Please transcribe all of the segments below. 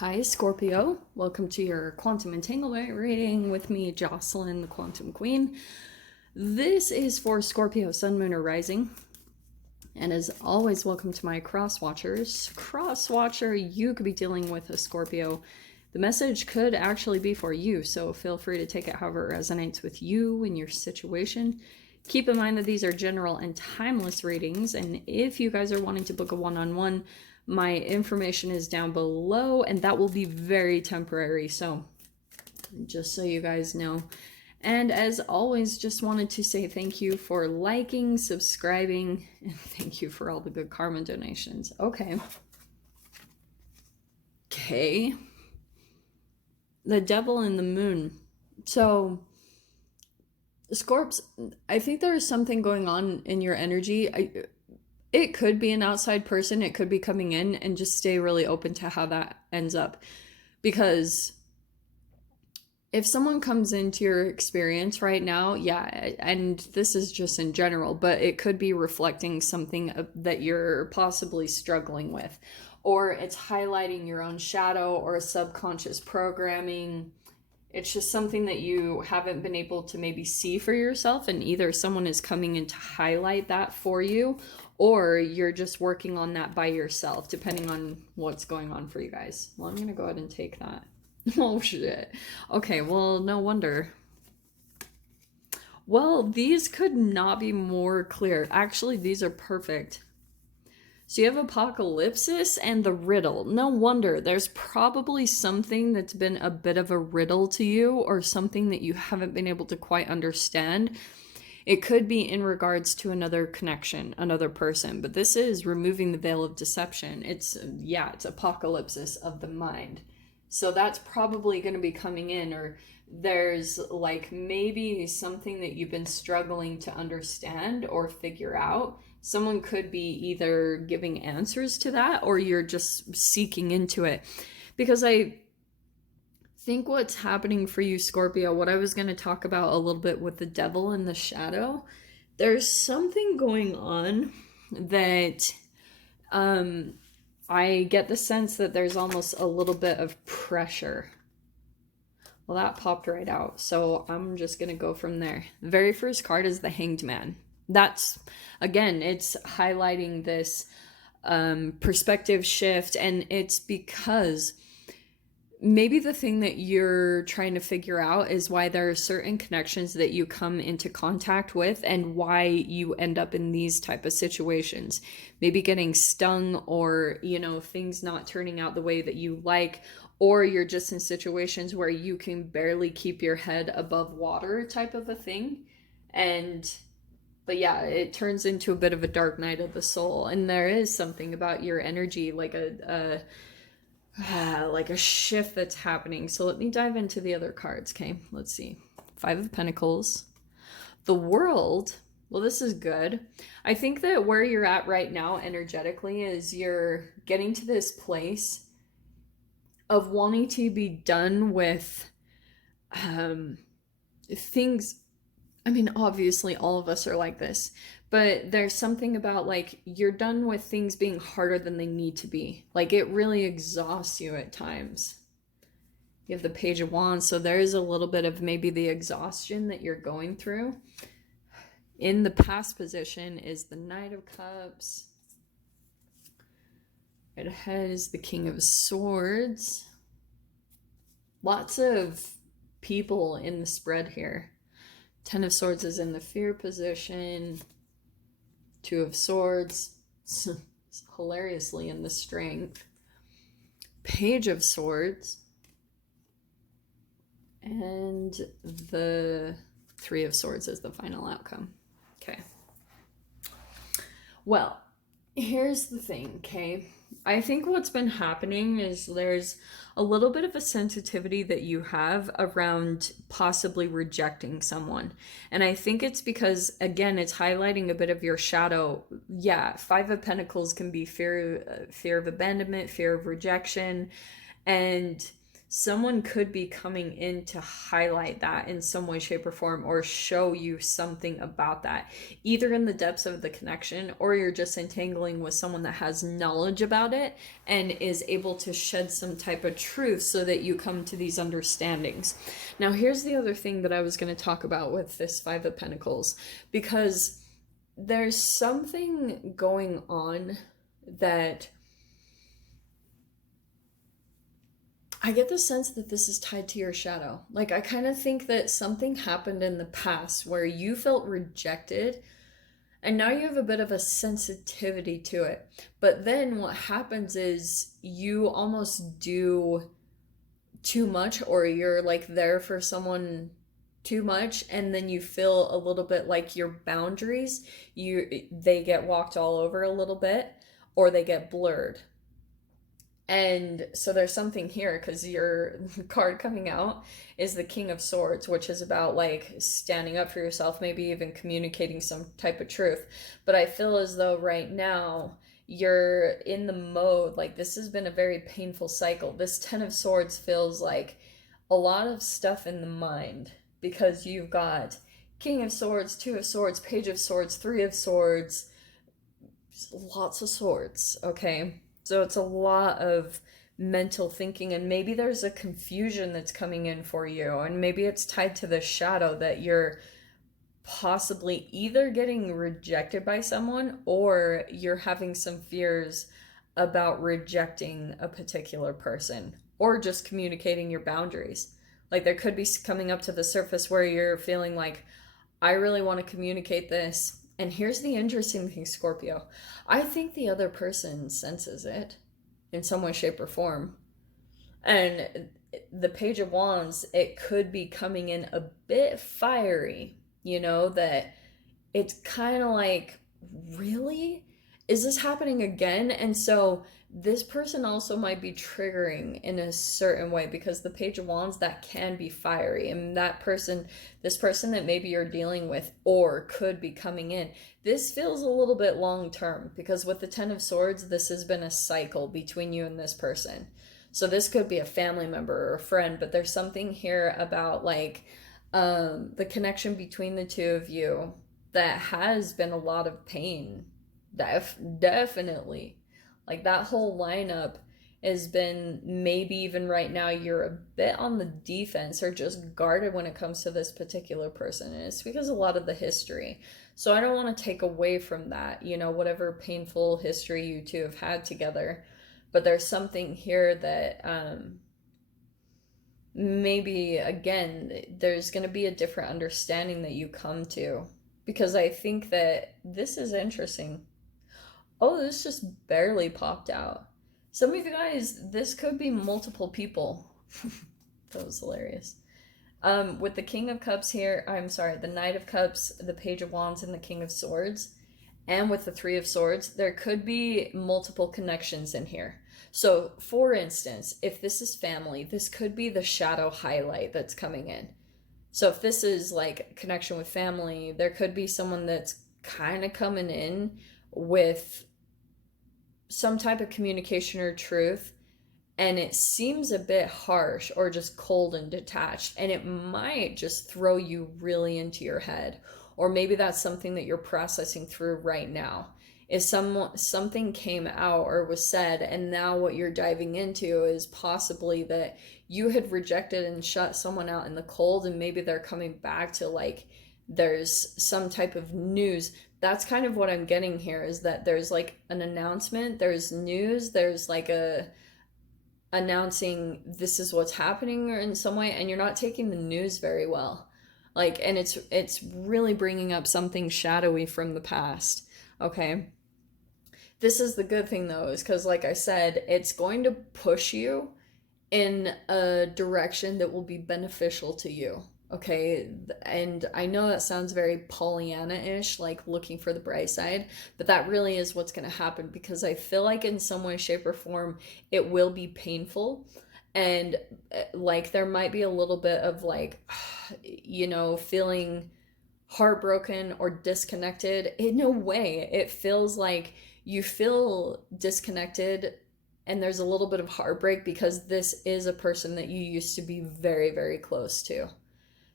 Hi, Scorpio. Welcome to your quantum entanglement reading with me, Jocelyn, the Quantum Queen. This is for Scorpio, Sun, Moon, or Rising. And as always, welcome to my cross watchers. Cross watcher, you could be dealing with a Scorpio. The message could actually be for you, so feel free to take it however it resonates with you and your situation. Keep in mind that these are general and timeless readings, and if you guys are wanting to book a one-on-one, my information is down below, and that will be very temporary, so just so you guys know. And as always, just wanted to say thank you for liking, subscribing, and thank you for all the good karma donations. Okay. The Devil and the Moon. So, Scorps, I think there is something going on in your energy. It could be an outside person. It could be coming in, and just stay really open to how that ends up. Because if someone comes into your experience right now, yeah, and this is just in general, but it could be reflecting something that you're possibly struggling with, or it's highlighting your own shadow or subconscious programming. It's just something that you haven't been able to maybe see for yourself, and either someone is coming in to highlight that for you, or you're just working on that by yourself, depending on what's going on for you guys. Well, I'm going to go ahead and take that. Oh, shit. Okay, well, no wonder. Well, these could not be more clear. Actually, these are perfect. So you have Apocalypsis and the riddle. No wonder. There's probably something that's been a bit of a riddle to you, or something that you haven't been able to quite understand. It could be in regards to another connection, another person, but this is removing the veil of deception. It's apocalypsis of the mind. So that's probably going to be coming in, or there's like maybe something that you've been struggling to understand or figure out. Someone could be either giving answers to that, or you're just seeking into it. Because I think what's happening for you, Scorpio, what I was going to talk about a little bit with the devil and the shadow, there's something going on that I get the sense that there's almost a little bit of pressure. Well, that popped right out, so I'm just going to go from there. The very first card is the Hanged Man. That's, again, it's highlighting this perspective shift, and it's because maybe the thing that you're trying to figure out is why there are certain connections that you come into contact with, and why you end up in these type of situations. Maybe getting stung, or, you know, things not turning out the way that you like, or you're just in situations where you can barely keep your head above water type of a thing. But yeah, it turns into a bit of a dark night of the soul, and there is something about your energy, like a shift that's happening. So let me dive into the other cards, okay? Let's see. Five of Pentacles. The World. Well, this is good. I think that where you're at right now energetically is you're getting to this place of wanting to be done with things. I mean, obviously all of us are like this, but there's something about, like, you're done with things being harder than they need to be. Like, it really exhausts you at times. You have the Page of Wands, so there is a little bit of maybe the exhaustion that you're going through. In the past position is the Knight of Cups. Right ahead is the King of Swords. Lots of people in the spread here. Ten of Swords is in the fear position. Two of Swords, hilariously in the strength. Page of Swords. And the Three of Swords is the final outcome. Okay. Well, here's the thing, okay? I think what's been happening is there's a little bit of a sensitivity that you have around possibly rejecting someone. And I think it's because, again, it's highlighting a bit of your shadow. Yeah, Five of Pentacles can be fear of abandonment, fear of rejection. And someone could be coming in to highlight that in some way, shape, or form, or show you something about that, either in the depths of the connection, or you're just entangling with someone that has knowledge about it and is able to shed some type of truth so that you come to these understandings. Now, here's the other thing that I was going to talk about with this Five of Pentacles, because there's something going on that I get the sense that this is tied to your shadow. Like, I kind of think that something happened in the past where you felt rejected, and now you have a bit of a sensitivity to it. But then what happens is you almost do too much, or you're like there for someone too much, and then you feel a little bit like your boundaries, they get walked all over a little bit, or they get blurred. And so there's something here, because your card coming out is the King of Swords, which is about like standing up for yourself, maybe even communicating some type of truth. But I feel as though right now you're in the mode, like this has been a very painful cycle. This Ten of Swords feels like a lot of stuff in the mind, because you've got King of Swords, Two of Swords, Page of Swords, Three of Swords, lots of swords, okay? So it's a lot of mental thinking, and maybe there's a confusion that's coming in for you, and maybe it's tied to the shadow that you're possibly either getting rejected by someone, or you're having some fears about rejecting a particular person, or just communicating your boundaries. Like, there could be coming up to the surface where you're feeling like, I really want to communicate this. And here's the interesting thing, Scorpio. I think the other person senses it in some way, shape, or form. And the Page of Wands, it could be coming in a bit fiery, you know, that it's kind of like, really? Is this happening again? And so this person also might be triggering in a certain way, because the Page of Wands, that can be fiery, and that person, this person that maybe you're dealing with or could be coming in, this feels a little bit long term, because with the Ten of Swords, this has been a cycle between you and this person. So this could be a family member or a friend, but there's something here about like the connection between the two of you that has been a lot of pain. Definitely. Like, that whole lineup has been, maybe even right now you're a bit on the defense or just guarded when it comes to this particular person. And it's because a lot of the history. So I don't want to take away from that, you know, whatever painful history you two have had together. But there's something here that maybe, again, there's going to be a different understanding that you come to. Because I think that this is interesting. Oh, this just barely popped out. Some of you guys, this could be multiple people. That was hilarious. With the King of Cups here, I'm sorry, the Knight of Cups, the Page of Wands, and the King of Swords, and with the Three of Swords, there could be multiple connections in here. So, for instance, if this is family, this could be the shadow highlight that's coming in. So if this is like connection with family, there could be someone that's kind of coming in with some type of communication or truth, and it seems a bit harsh or just cold and detached, and it might just throw you really into your head. Or maybe that's something that you're processing through right now. If something came out or was said, and now what you're diving into is possibly that you had rejected and shut someone out in the cold, and maybe they're coming back to, like, there's some type of news. That's kind of what I'm getting here, is that there's like an announcement, there's news, there's like a announcing this is what's happening or in some way, and you're not taking the news very well. Like, and it's really bringing up something shadowy from the past. Okay. This is the good thing though, is because, like I said, it's going to push you in a direction that will be beneficial to you. Okay, and I know that sounds very Pollyanna-ish, like looking for the bright side, but that really is what's going to happen, because I feel like in some way, shape, or form, it will be painful, and like there might be a little bit of like, you know, feeling heartbroken or disconnected. In a way, it feels like you feel disconnected And there's a little bit of heartbreak because this is a person that you used to be very, very close to.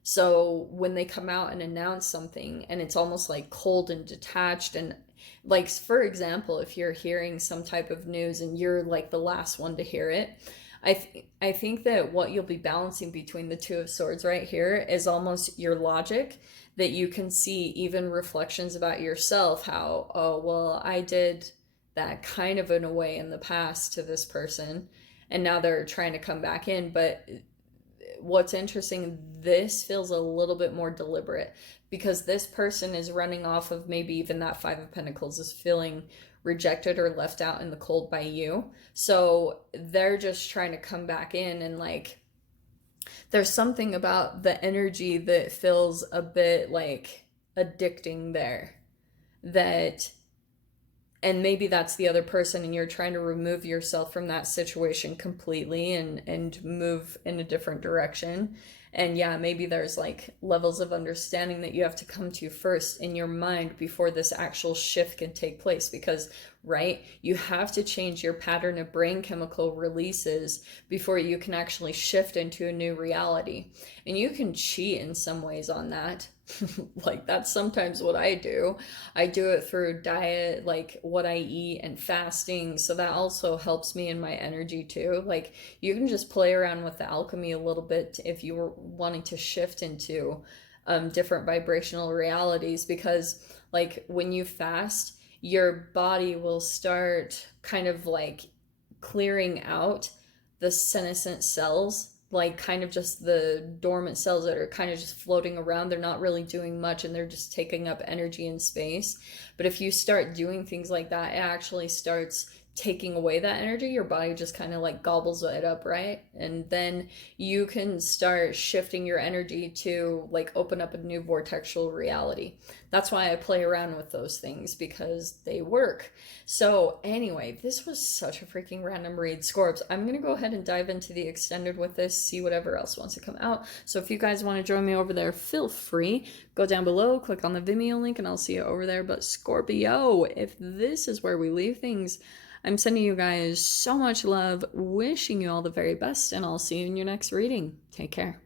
So when they come out and announce something and it's almost like cold and detached, and like, for example, if you're hearing some type of news and you're like the last one to hear it, I think that what you'll be balancing between the Two of Swords right here is almost your logic, that you can see even reflections about yourself, how, oh, well, I did that kind of in a way in the past to this person, and now they're trying to come back in. But what's interesting, this feels a little bit more deliberate because this person is running off of maybe even that Five of Pentacles, is feeling rejected or left out in the cold by you. So they're just trying to come back in, and like there's something about the energy that feels a bit like addicting there, that, and maybe that's the other person and you're trying to remove yourself from that situation completely and move in a different direction. And yeah, maybe there's like levels of understanding that you have to come to first in your mind before this actual shift can take place, because right, you have to change your pattern of brain chemical releases before you can actually shift into a new reality. And you can cheat in some ways on that. Like, that's sometimes what I do. I do it through diet, like what I eat, and fasting. So that also helps me in my energy too. Like, you can just play around with the alchemy a little bit if you were wanting to shift into different vibrational realities, because like when you fast, your body will start kind of like clearing out the senescent cells, like kind of just the dormant cells that are kind of just floating around. They're not really doing much and they're just taking up energy and space. But if you start doing things like that, it actually starts taking away that energy. Your body just kind of like gobbles it up, right? And then you can start shifting your energy to like open up a new vortexual reality. That's why I play around with those things, because they work. So anyway, this was such a freaking random read, Scorps. I'm gonna go ahead and dive into the extended with this, see whatever else wants to come out. So if you guys want to join me over there, feel free. Go down below, click on the Vimeo link, and I'll see you over there. But Scorpio, if this is where we leave things, I'm sending you guys so much love, wishing you all the very best, and I'll see you in your next reading. Take care.